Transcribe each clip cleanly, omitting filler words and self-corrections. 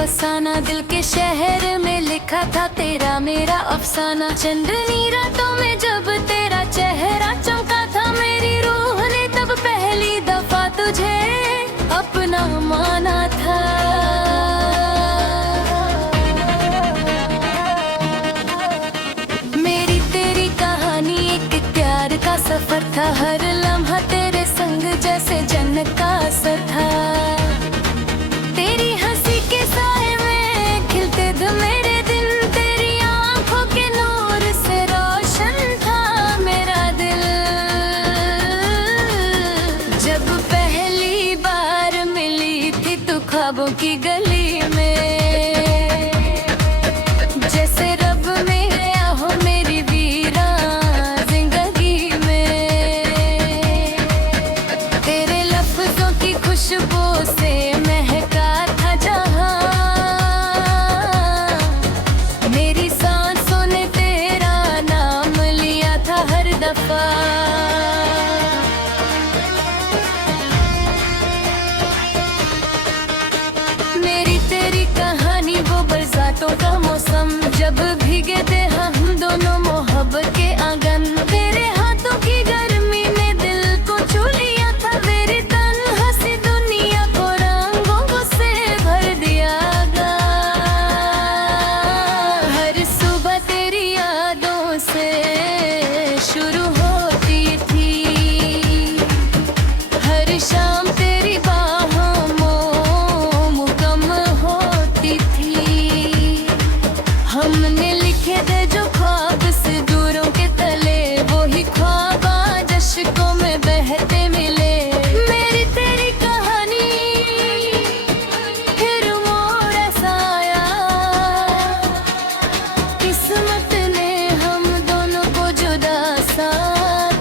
फसाना, दिल के शहर में लिखा था तेरा मेरा अफसाना। चंदनी रातों में जब तेरा चेहरा चमका था, मेरी रूह ने तब पहली दफा तुझे अपना माना था। मेरी तेरी कहानी एक प्यार का सफर था, हर लम्हा तेरे संग जैसे जन्नत का असर था। तेरी हंसी के साए में खिलते थे मेरे दिन, तेरी आंखों के नूर से रोशन था मेरा दिल। जब पहली बार मिली थी तू ख्वाबों की गली में, जैसे रब में गया हो मेरी वीरान जिंदगी में। तेरे लफ्जों की खुशबू से महका था जहां, मेरी सांसों ने तेरा नाम लिया था हर दफा। मेरी तेरी कहानी वो बरसातों का मौसम, जब भीगे थे हम दोनों मोहब्बत के आंगन। तेरे हाथों की गर्मी ने दिल को छू लिया था, मेरी तन्हा सी दुनिया को रंगों से भर दिया गा। हर सुबह तेरी यादों से शुरू होती थी, हर शाम तेरी बाहों में मुकम्मल होती थी। हमने लिखे थे जो ख्वाब से दूरों के तले, वो ही ख्वाब आज अश्कों में बहते मिले। मेरी तेरी कहानी फिर मोड़ ऐसा आया, किस्मत ने हम दोनों को जुदा सा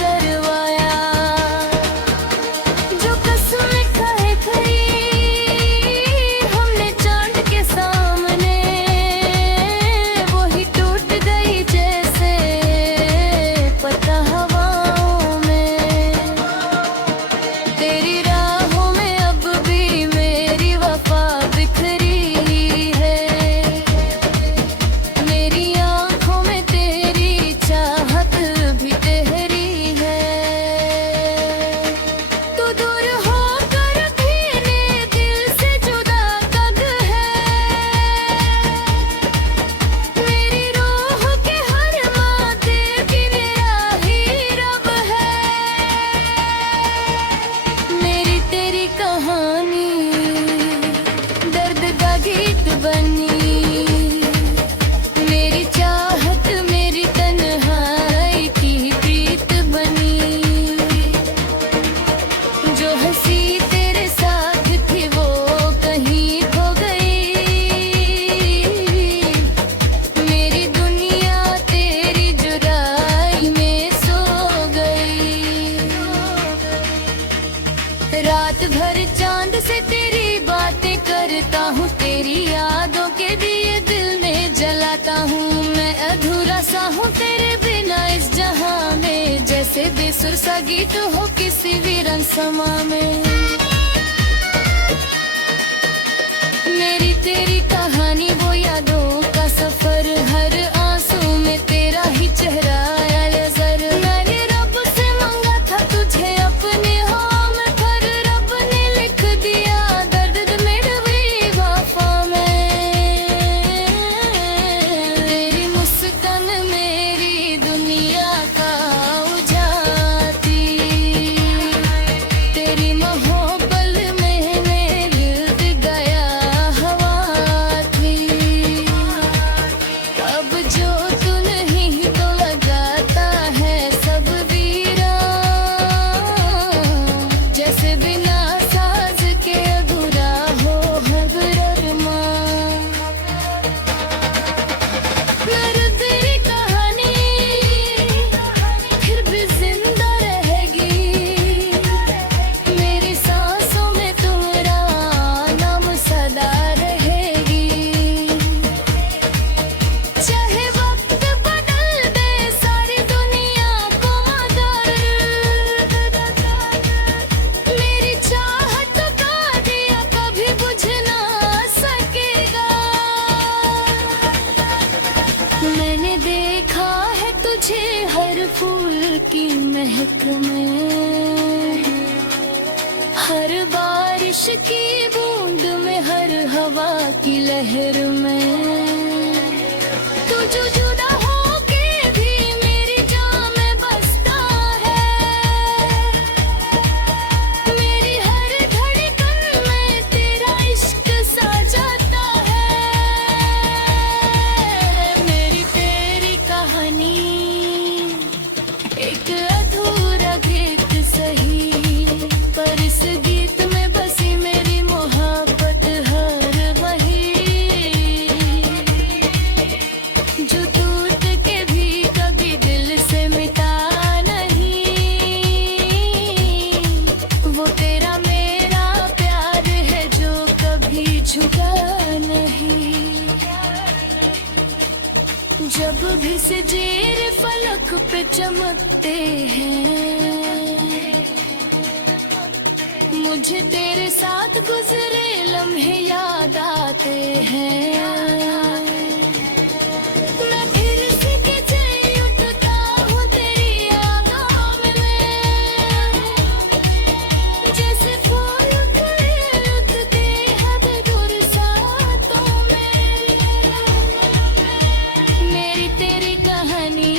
करवाया। जो कसमें खाए खाई हमने चांद के सामने, वही टूट गई जैसे पता हवाओं में। तेरी राहों में अब भी मेरी वफा बिखरी है, मेरी आंखों में तेरी चाहत भी गहरी है। तू दूर होकर भी ने दिल से जुदा कब है, मेरी रूह के हर माते भी मेरा ही रब है। मेरी तेरी कहानी दर्द का गीत बनी, मेरी चाहत मेरी तन्हाई की प्रीत बनी। जो हंसी तेरे साथ थी वो कहीं खो गई, मेरी दुनिया तेरी जुदाई में सो गई। रात भर चांद से तेरी बातें करता हूँ, तेरी यादों के दिए दिल में जलाता हूँ। मैं अधूरा सा हूँ तेरे बिना इस जहां में, जैसे बेसुर सा गीत हो किसी वीरन समा में। मेरी तेरी कहानी वो यादों का सफर, हर आंसू में तेरा ही चेहरा आया नजर। मैंने रब से मांगा था तुझे अपने हो में, पर रब ने लिख दिया दर्द मेरे बेवफा में। तेरी मुस्कान मेरी दुनिया का उजाती, तेरी मोहब्बत में दिल गया हवा थी। महक में, हर बारिश की बूंद में, हर हवा की लहर में। तू जो जुदा होके भी मेरी जान में बसता है, मेरी हर धड़कन में तेरा इश्क सा जाता है। मेरी तेरी कहानी एक अधूरा गीत सही, पर इस गीत में बसी मेरी मोहब्बत हर वही, जो टूट के भी कभी दिल से मिटा नहीं। वो तेरा मेरा प्यार है जो कभी झुका नहीं। जब भी सितारे फलक पे चमकते हैं, मुझे तेरे साथ गुजरे लम्हे याद आते हैं। मैं फिर से खिंचे उठता हूँ तेरी यादों में, जैसे फूल खिले उठते हैं बेदूर सातों में। मेरी तेरी कहानी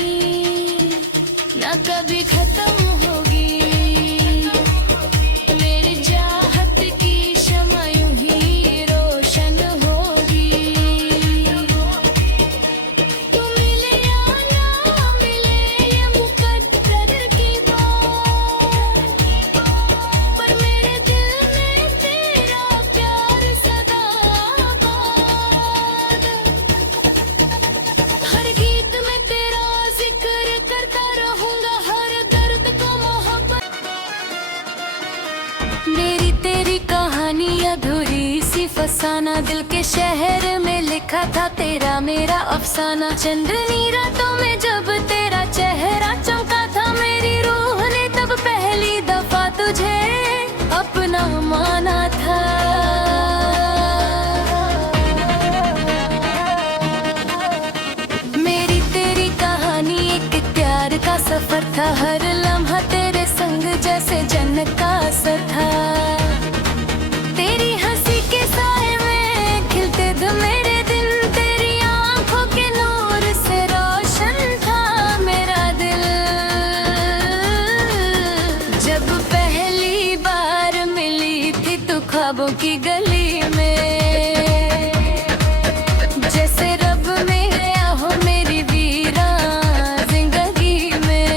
ना कभी खत्म होगी, मेरी चाहत की शम्मा यूं ही रोशन होगी। तू मिले या ना मिले ये मुकद्दर की बात, पर मेरे दिल में तेरा प्यार सदा आबाद। हर गीत में तेरा जिक्र करता रहूंगा, हर दर्द को मोहब्बत। मेरी तेरी कहानी अधूरी सी फसाना, दिल के शहर में लिखा था तेरा मेरा अफसाना। चंदनी रातों में जब तेरा चेहरा चमका था, मेरी रूह ने तब पहली दफा तुझे अपना माना था। मेरी तेरी कहानी एक प्यार का सफर था, हर लम्हा तेरे संग जैसे जन्नत का असर था। तेरी हंसी के साए में खिलते थे मेरे दिन, तेरी आंखों के नूर से रोशन था मेरा दिल। जब पहली बार मिली थी तू ख्वाबों की गली में, जैसे रब में गया हो मेरी वीरान जिंदगी में।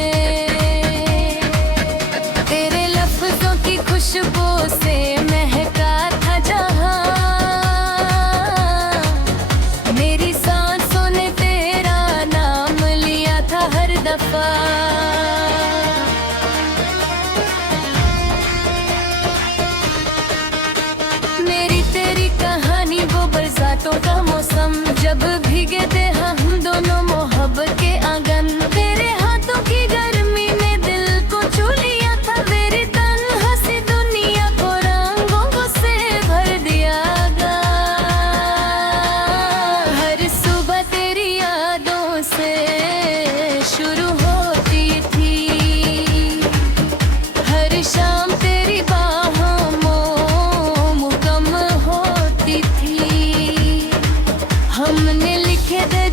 तेरे लफ्जों की खुशबू से महका था जहां, मेरी सांसों ने तेरा नाम लिया था हर दफा। मेरी तेरी कहानी वो बरसातों का मौसम, जब भीगे थे हम दोनों मोहब्बत के आंगन। तेरे हाथों की गर्मी ने दिल को छू लिया था, मेरी तन्हा सी दुनिया को रंगों से भर दिया गा। हर सुबह तेरी यादों से शुरू होती थी, हर शाम तेरी बाहों में मुकम्मल होती थी। हमने लिखे थे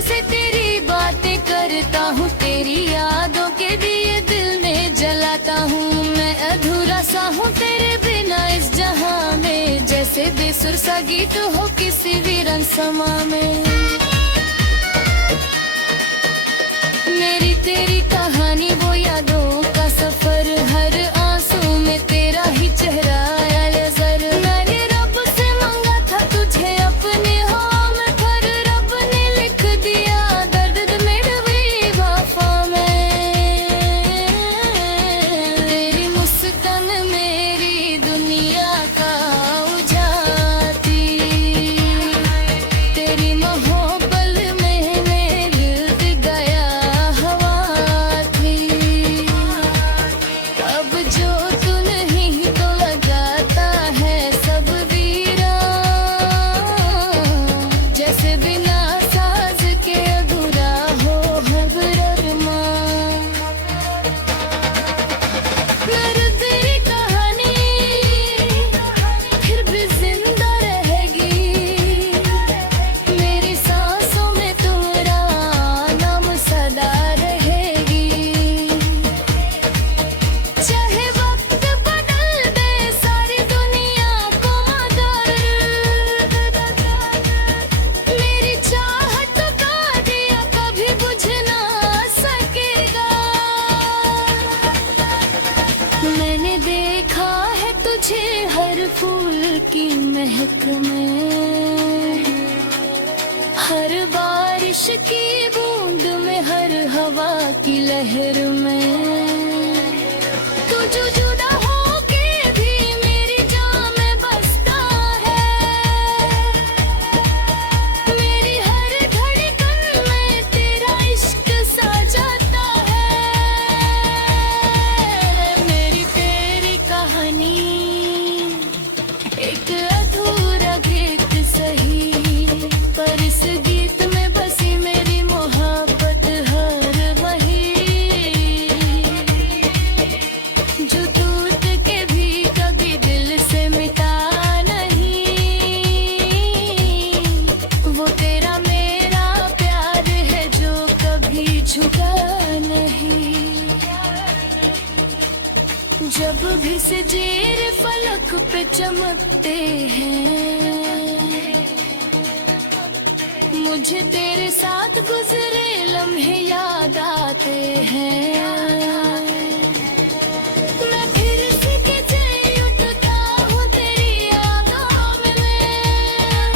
से तेरी बातें करता हूँ, तेरी यादों के दिए दिल में जलाता हूँ। मैं अधूरा सा हूँ तेरे बिना इस जहां में, जैसे बेसुर सा गीत हो किसी वीरन समा में। मेरी तेरी कहानी वो यादों का सफर, हर आंसू में तेरा ही चेहरा आया नजर। मैंने रब से मांगा था तुझे अपने हाँ में, पर रब ने लिख दिया दर्द मेरे बेवफा में। तेरी मुस्कान मेरी दुनिया का उजाती, तेरी मोहब्बत में दिल गया हवा थी। अब जो तू नहीं तो लगाता है सब वीरा, जैसे बिना साज के अधूरा हो हर अरमान। मेरी तेरी कहानी फिर भी जिंदा रहेगी, मेरी सांसों में तुम्हारा नाम सदा रहेगी। चाहे वक्त बदल दे सारी दुनिया को मगर, मेरी चाहत का दिया कभी बुझ ना सकेगा। मैंने देखा है तुझे हर फूल की महक में, हर बारिश की बूंद में, हर हवा की लहर में। तू जो जुदा होके भी मेरी जान में बसता है, मेरी हर धड़कन में तेरा इश्क सा जाता है। मेरी तेरी कहानी एक अधूरा गीत सही, पर इस गीत में बसी मेरी मोहब्बत हर वही, जो टूट के भी कभी दिल से मिटा नहीं। वो तेरा मेरा प्यार है जो कभी झुका नहीं। जब भी सितारे फलक पे चमकते हैं, मुझे तेरे साथ गुजरे लम्हे याद आते हैं। मैं फिर से खिंचे उठता हूँ तेरी यादों में मैं,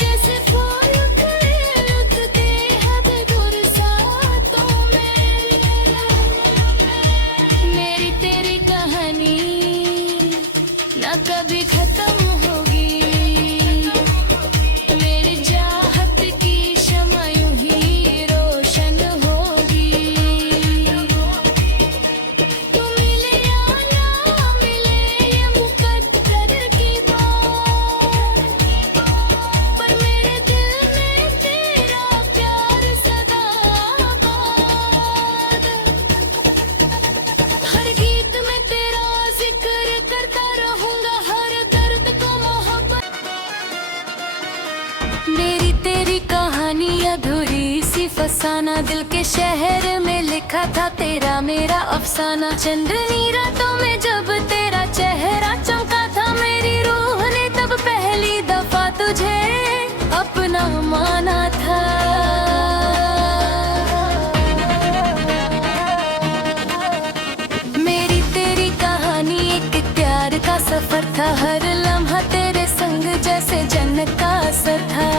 जैसे फूल खिले उठते हैं बेदूर सातों में। मेरी तेरी कहानी ना कभी खत्म होगी, मेरी चाहत की शम्मा यूं ही रोशन होगी। तू मिले या ना मिले ये मुकद्दर की बात, पर मेरे दिल में तेरा प्यार सदा आबाद। हर गीत में तेरा जिक्र करता रहूंगा, हर दर्द को मोहब्बत। मेरी तेरी कहानी अधूरी सी फसाना, दिल के शहर में लिखा था तेरा मेरा अफसाना। चंदनी रातों में जब तेरा चेहरा चमका था, मेरी रूह ने तब पहली दफा तुझे अपना माना था। मेरी तेरी कहानी एक प्यार का सफर था, हर लम्हा तेरे संग जैसे जन्नत का असर था।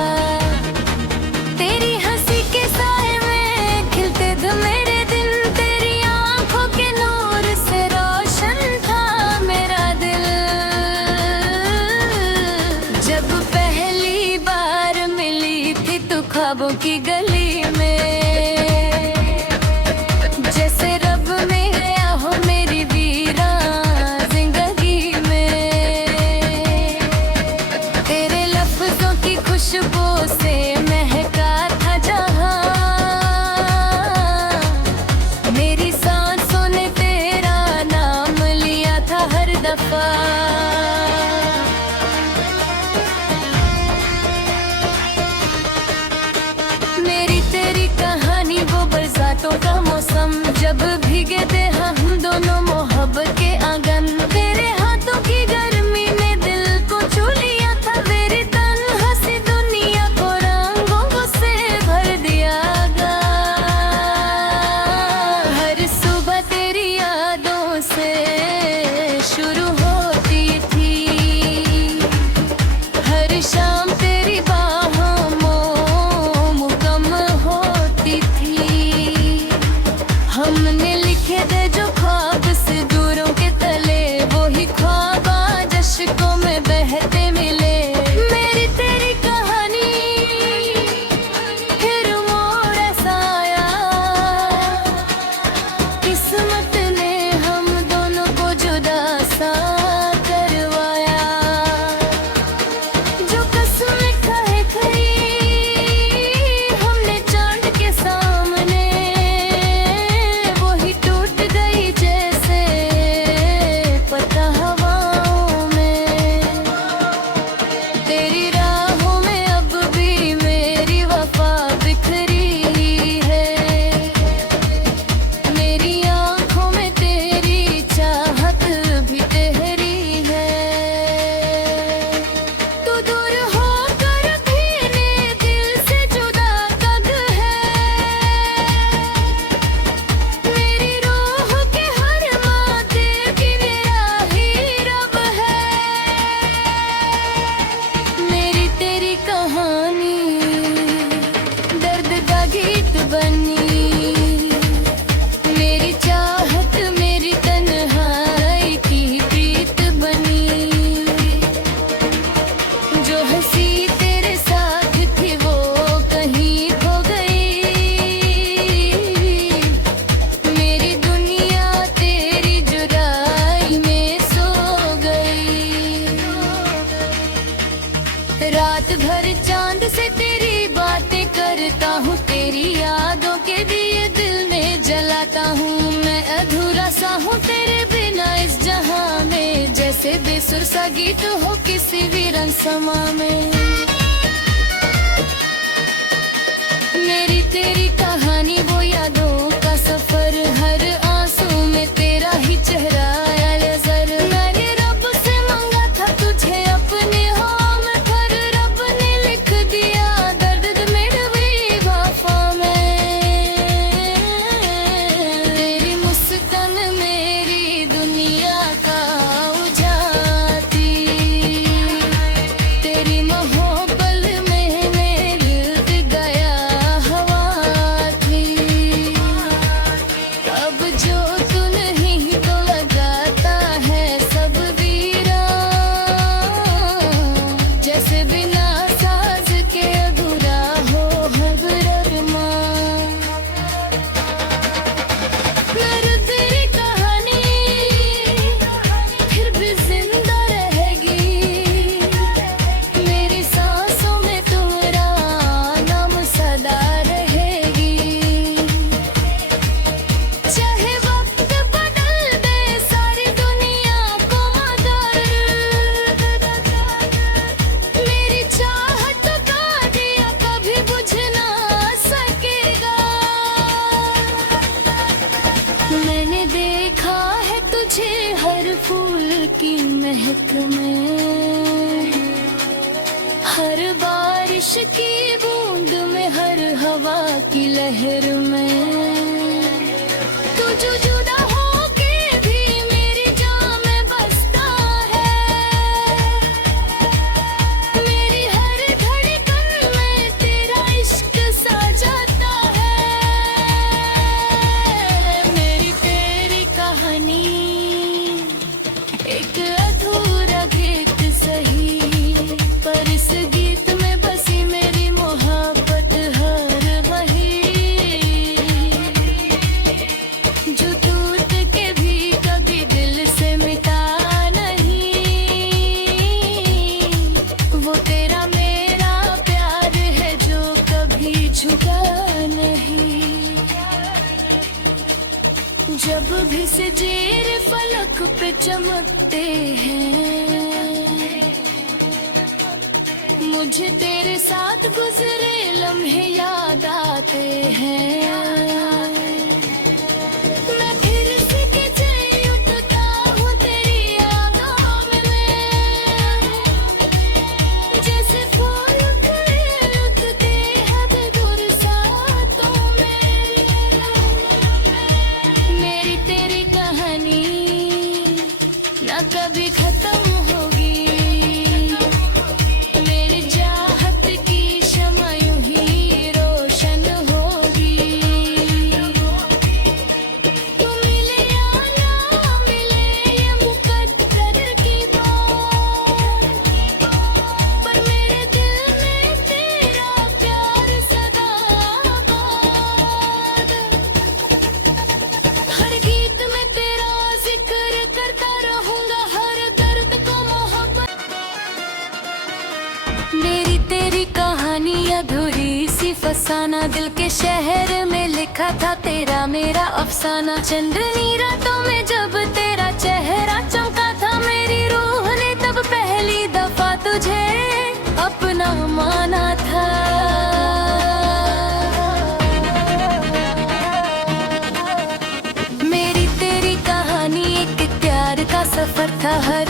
तेरी हंसी के साए में खिलते थे मेरे दिन, तेरी आंखों के नूर से रोशन था मेरा दिल। जब पहली बार मिली थी तू ख्वाबों की गली में, जैसे रब में गया हो मेरी वीरान जिंदगी में। तेरे लफ्जों की खुशबू से महका था जहां, मेरी सांसों ने तेरा नाम लिया था हर दफा। जब भीगे थे हम दोनों मोहब्बत के आंगन, तेरे हाथों की गर्मी में दिल को छू लिया था, मेरी तन्हासी दुनिया को रंगों से भर दिया गा। हर सुबह तेरी यादों से शुरू होती थी, हर शाम तेरी बाहों मुकम्मल होती थी। हमने लिखे थे जो ख्वाब से दूरों के तले, वो ही ख्वाब आज अश्कों में बहते मिले। मेरी तेरी कहानी फिर मोड़ ऐसा आया, किस्मत ने हम दोनों को जुदा सा करवाया। जो कसमें खाए खाई हमने चांद के सामने, वही टूट गई जैसे पता हवाओं में। तेरी राहों में अब भी मेरी वफा बिखरी है, मेरी आंखों में तेरी चाहत भी ठहरी है। तू दूर होकर भी ने दिल से जुदा कद है, मेरी रूह के हर माते की मेरा ही रब है। मेरी तेरी कहानी दर्द का गीत बनी, मेरी चाहत मेरी तन्हाई की प्रीत बनी। जो हंसी तेरे साथ थी वो कहीं खो गई, मेरी दुनिया तेरी जुदाई में सो गई। रात भर चांद से तेरी बातें करता हूँ, तेरी यादों के दिए दिल में जलाता हूँ। मैं अधूरा सा हूँ तेरे बिना इस जहां में, जैसे बेसुर सा गीत हो किसी वीरन समा में। मेरी तेरी कहानी वो यादों का सफर, हर आंसू में तेरा ही चेहरा आया नजर। मैंने रब से मांगा था तुझे अपने होम पर, रब ने लिख दिया दर्द मेरे वफा में। तेरी मुस्कान मेरी दुनिया का उजाती, तेरी मोहब्बत में दिल गया हवा थी। अब जो तू नहीं तो लगाता है सब वीरान, जैसे बिना साज के अधूरा हो हर अरमान। मेरी तेरी कहानी फिर भी जिंदा रहेगी, मेरी सांसों में तुम्हारा नाम सदा रहेगी। चाहे वक्त बदल दे सारी दुनिया को मगर, मेरी चाहत का दिया कभी बुझ ना सकेगा। मैंने देखा है तुझे हर फूल की महक में, हर बारिश की बूंद में, हर हवा की लहर में। तू जो जुदा होके भी मेरी जान में बसता है, मेरी हर धड़कन में तेरा इश्क सा जाता है। मेरी तेरी कहानी एक अधूरा गीत सही, पर इस गीत में बसी मेरी मोहब्बत हर वही, जो टूट के भी कभी दिल से मिटा नहीं। वो तेरा मेरा प्यार है जो कभी झुका नहीं। जब भी सिजेर फलक पे चमकते हैं, मुझे तेरे साथ गुजरे लम्हे याद आते हैं। फसाना, दिल के शहर में लिखा था तेरा मेरा अफसाना। चंदनी रातों में जब तेरा चेहरा चमका था, मेरी रूह ने तब पहली दफा तुझे अपना माना था। मेरी तेरी कहानी एक प्यार का सफर था, हर